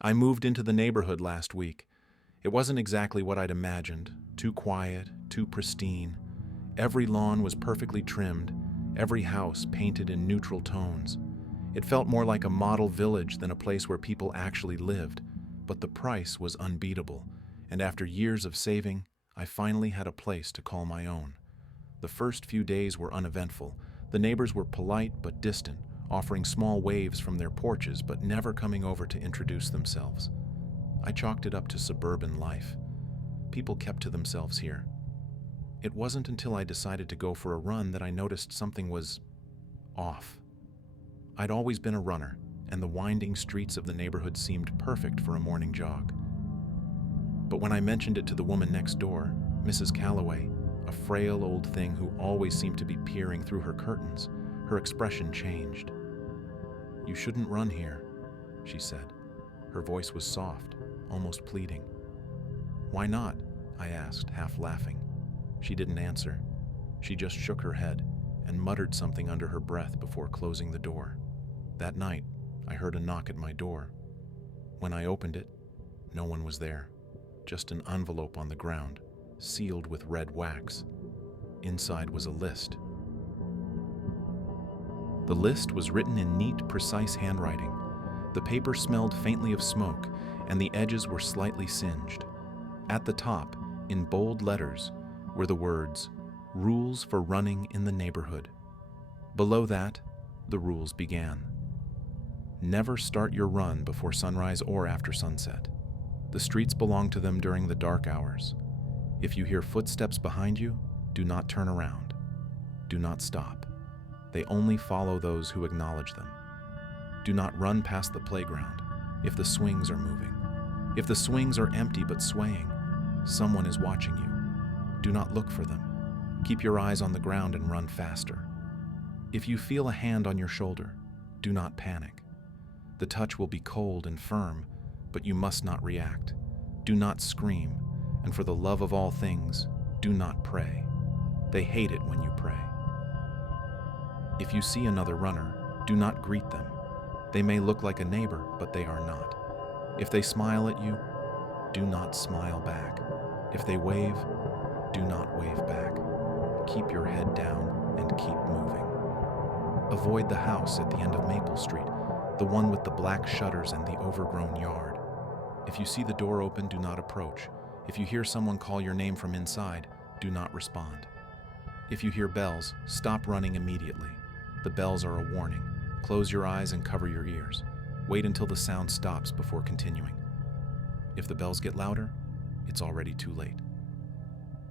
I moved into the neighborhood last week. It wasn't exactly what I'd imagined. Too quiet, too pristine. Every lawn was perfectly trimmed, every house painted in neutral tones. It felt more like a model village than a place where people actually lived, but the price was unbeatable, and after years of saving, I finally had a place to call my own. The first few days were uneventful. The neighbors were polite but distant, offering small waves from their porches but never coming over to introduce themselves. I chalked it up to suburban life. People kept to themselves here. It wasn't until I decided to go for a run that I noticed something was off. I'd always been a runner, and the winding streets of the neighborhood seemed perfect for a morning jog. But when I mentioned it to the woman next door, Mrs. Calloway, a frail old thing who always seemed to be peering through her curtains, her expression changed. "You shouldn't run here," she said. Her voice was soft, almost pleading. "Why not?" I asked, half laughing. She didn't answer. She just shook her head and muttered something under her breath before closing the door. That night, I heard a knock at my door. When I opened it, no one was there, just an envelope on the ground, sealed with red wax. Inside was a list. The list was written in neat, precise handwriting. The paper smelled faintly of smoke, and the edges were slightly singed. At the top, in bold letters, were the words, "Rules for running in the neighborhood." Below that, the rules began. Never start your run before sunrise or after sunset. The streets belong to them during the dark hours. If you hear footsteps behind you, do not turn around. Do not stop. They only follow those who acknowledge them. Do not run past the playground if the swings are moving. If the swings are empty but swaying, someone is watching you. Do not look for them. Keep your eyes on the ground and run faster. If you feel a hand on your shoulder, do not panic. The touch will be cold and firm, but you must not react. Do not scream, and for the love of all things, do not pray. They hate it when you pray. If you see another runner, do not greet them. They may look like a neighbor, but they are not. If they smile at you, do not smile back. If they wave, do not wave back. Keep your head down and keep moving. Avoid the house at the end of Maple Street, the one with the black shutters and the overgrown yard. If you see the door open, do not approach. If you hear someone call your name from inside, do not respond. If you hear bells, stop running immediately. The bells are a warning. Close your eyes and cover your ears. Wait until the sound stops before continuing. If the bells get louder, it's already too late.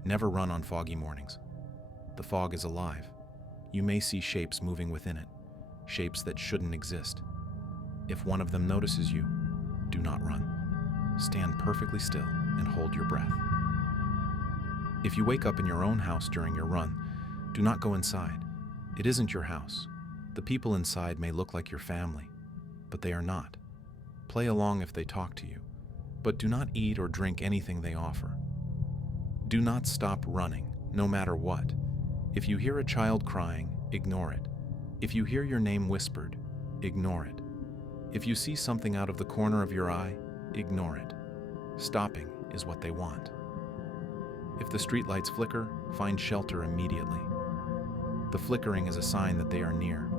Never run on foggy mornings. The fog is alive. You may see shapes moving within it, shapes that shouldn't exist. If one of them notices you, do not run. Stand perfectly still and hold your breath. If you wake up in your own house during your run, do not go inside. It isn't your house. The people inside may look like your family, but they are not. Play along if they talk to you, but do not eat or drink anything they offer. Do not stop running, no matter what. If you hear a child crying, ignore it. If you hear your name whispered, ignore it. If you see something out of the corner of your eye, ignore it. Stopping is what they want. If the streetlights flicker, find shelter immediately. The flickering is a sign that they are near.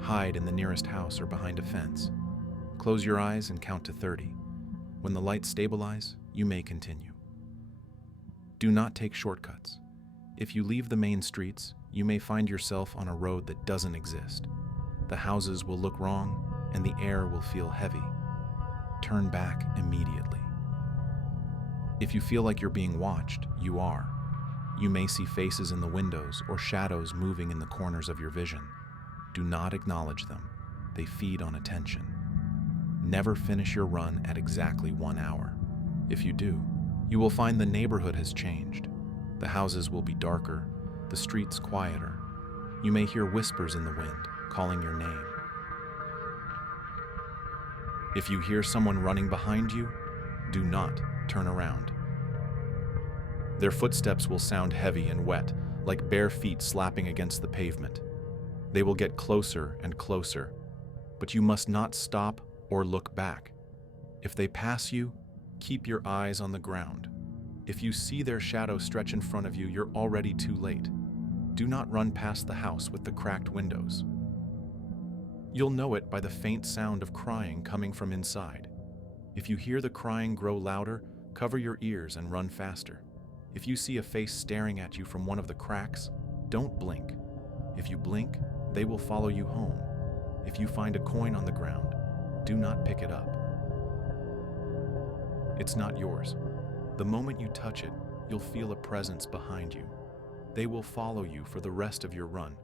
Hide in the nearest house or behind a fence. Close your eyes and count to 30. When the lights stabilize, you may continue. Do not take shortcuts. If you leave the main streets, you may find yourself on a road that doesn't exist. The houses will look wrong, and the air will feel heavy. Turn back immediately. If you feel like you're being watched, you are. You may see faces in the windows or shadows moving in the corners of your vision. Do not acknowledge them. They feed on attention. Never finish your run at exactly 1 hour. If you do, you will find the neighborhood has changed. The houses will be darker, the streets quieter. You may hear whispers in the wind, calling your name. If you hear someone running behind you, do not turn around. Their footsteps will sound heavy and wet, like bare feet slapping against the pavement. They will get closer and closer, but you must not stop or look back. If they pass you, keep your eyes on the ground. If you see their shadow stretch in front of you, you're already too late. Do not run past the house with the cracked windows. You'll know it by the faint sound of crying coming from inside. If you hear the crying grow louder, cover your ears and run faster. If you see a face staring at you from one of the cracks, don't blink. If you blink, they will follow you home. If you find a coin on the ground, do not pick it up. It's not yours. The moment you touch it, you'll feel a presence behind you. They will follow you for the rest of your run,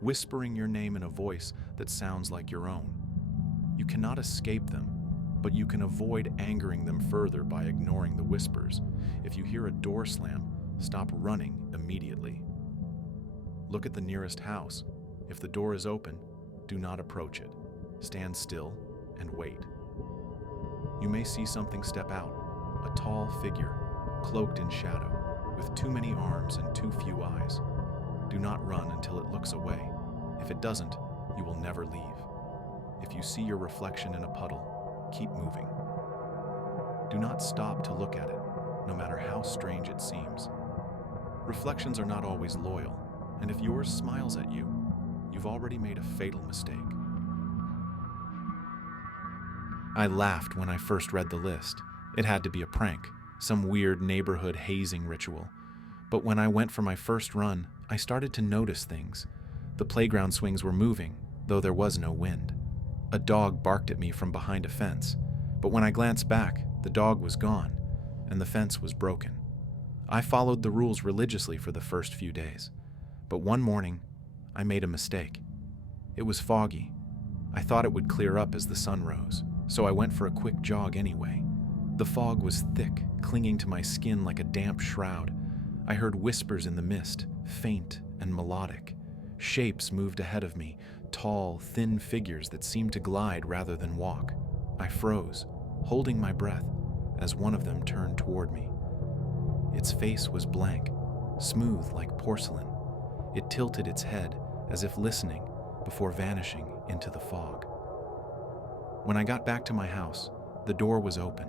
whispering your name in a voice that sounds like your own. You cannot escape them, but you can avoid angering them further by ignoring the whispers. If you hear a door slam, stop running immediately. Look at the nearest house. If the door is open, do not approach it. Stand still and wait. You may see something step out, a tall figure, cloaked in shadow, with too many arms and too few eyes. Do not run until it looks away. If it doesn't, you will never leave. If you see your reflection in a puddle, keep moving. Do not stop to look at it, no matter how strange it seems. Reflections are not always loyal, and if yours smiles at you, you've already made a fatal mistake. I laughed when I first read the list. It had to be a prank, some weird neighborhood hazing ritual. But when I went for my first run, I started to notice things. The playground swings were moving, though there was no wind. A dog barked at me from behind a fence, but when I glanced back, the dog was gone, and the fence was broken. I followed the rules religiously for the first few days, but one morning, I made a mistake. It was foggy. I thought it would clear up as the sun rose, so I went for a quick jog anyway. The fog was thick, clinging to my skin like a damp shroud. I heard whispers in the mist, faint and melodic. Shapes moved ahead of me, tall, thin figures that seemed to glide rather than walk. I froze, holding my breath, as one of them turned toward me. Its face was blank, smooth like porcelain. It tilted its head, as if listening, before vanishing into the fog. When I got back to my house, the door was open.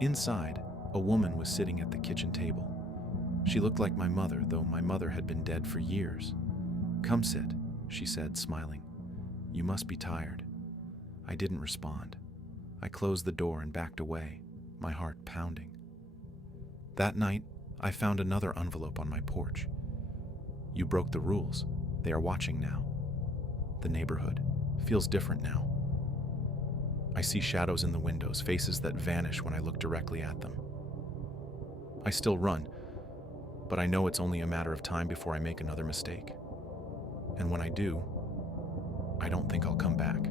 Inside, a woman was sitting at the kitchen table. She looked like my mother, though my mother had been dead for years. "Come sit," she said, smiling. "You must be tired." I didn't respond. I closed the door and backed away, my heart pounding. That night, I found another envelope on my porch. "You broke the rules. They are watching now. The neighborhood feels different now. I see shadows in the windows, faces that vanish when I look directly at them. I still run, but I know it's only a matter of time before I make another mistake. And when I do, I don't think I'll come back."